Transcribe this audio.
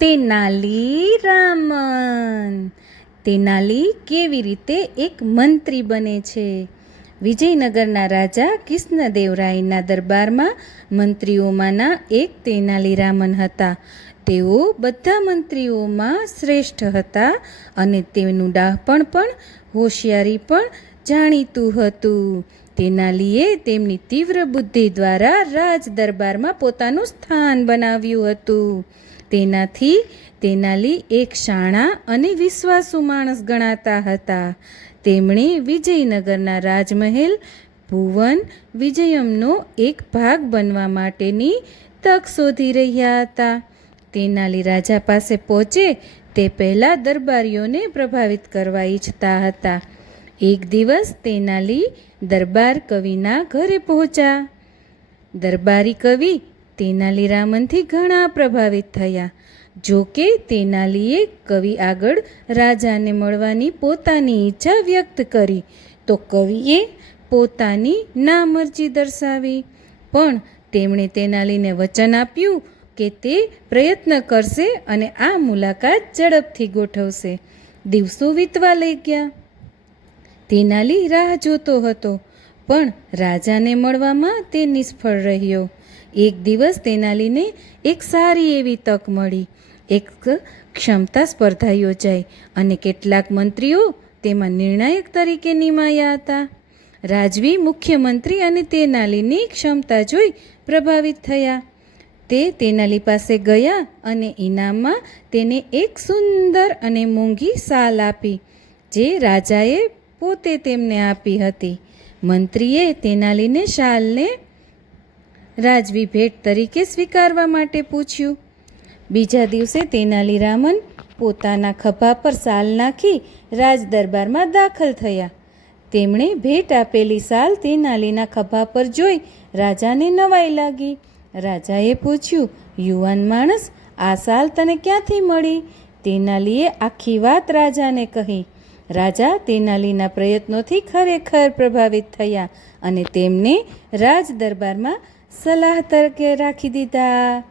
તેનાલી રામન. તેનાલી કેવી રીતે એક મંત્રી બને છે? વિજયનગરના રાજા કૃષ્ણદેવરાયના દરબારમાં મંત્રીઓમાંના એક તેનાલી રામન હતા. તેઓ બધા મંત્રીઓમાં શ્રેષ્ઠ હતા અને તેનું ડહાપણ પણ હોશિયારી પણ જાણીતું હતું. તેનાલીએ તેમની તીવ્ર બુદ્ધિ દ્વારા રાજ દરબારમાં પોતાનું સ્થાન બનાવ્યું હતું. તેનાથી તેનાલી એક શાણા અને વિશ્વાસુ માણસ ગણાતા હતા. તેમણે વિજયનગરના રાજમહેલ ભુવન વિજયમનો એક ભાગ બનવા માટેની તક શોધી રહ્યા હતા. તેનાલી રાજા પાસે પહોંચે તે પહેલાં દરબારીઓને પ્રભાવિત કરવા ઈચ્છતા હતા. એક દિવસ તેનાલી દરબાર કવિના ઘરે પહોંચ્યા. દરબારી કવિ તેનાલી રામનથી ઘણા પ્રભાવિત થયા. જો કે તેનાલીએ કવિ આગળ રાજાને મળવાની પોતાની ઈચ્છા વ્યક્ત કરી તો કવિએ પોતાની નામરજી દર્શાવી. પણ તેમણે તેનાલીને વચન આપ્યું કે તે પ્રયત્ન કરશે અને આ મુલાકાત ઝડપથી ગોઠવશે. દિવસો વીતવા લાગ્યા. તેનાલી રાહ જોતો હતો પણ રાજાને મળવામાં તે નિષ્ફળ રહ્યો. એક દિવસ તેનાલીને એક સારી એવી તક મળી. એક ક્ષમતા સ્પર્ધા યોજાઈ અને કેટલાક મંત્રીઓ તેમાં નિર્ણાયક તરીકે નિમાયા હતા. રાજવી મુખ્યમંત્રી અને તેનાલીની ક્ષમતા જોઈ પ્રભાવિત થયા. તે તેનાલી પાસે ગયા અને ઇનામમાં તેને એક સુંદર અને મોંઘી શાલ આપી જે રાજાએ પોતે તેમને આપી હતી. મંત્રીએ તેનાલીને શાલને રાજવી ભેટ તરીકે સ્વીકારવા માટે પૂછ્યું. બીજા દિવસે તેનાલી રામન પોતાના ખભા પર શાલ નાખી રાજ દરબારમાં દાખલ થયા. તેમણે ભેટ આપેલી શાલ તેનાલીના ખભા પર જોઈ રાજાને નવાઈ લાગી. રાજાએ પૂછ્યું, યુવાન માણસ, આ શાલ તને ક્યાંથી મળી? તેનાલીએ આખી વાત રાજાને કહી. રાજા તેનાલીના પ્રયત્નોથી ખરેખર પ્રભાવિત થયા અને તેમને રાજ દરબારમાં સલાહ તરીકે રાખી દીધા.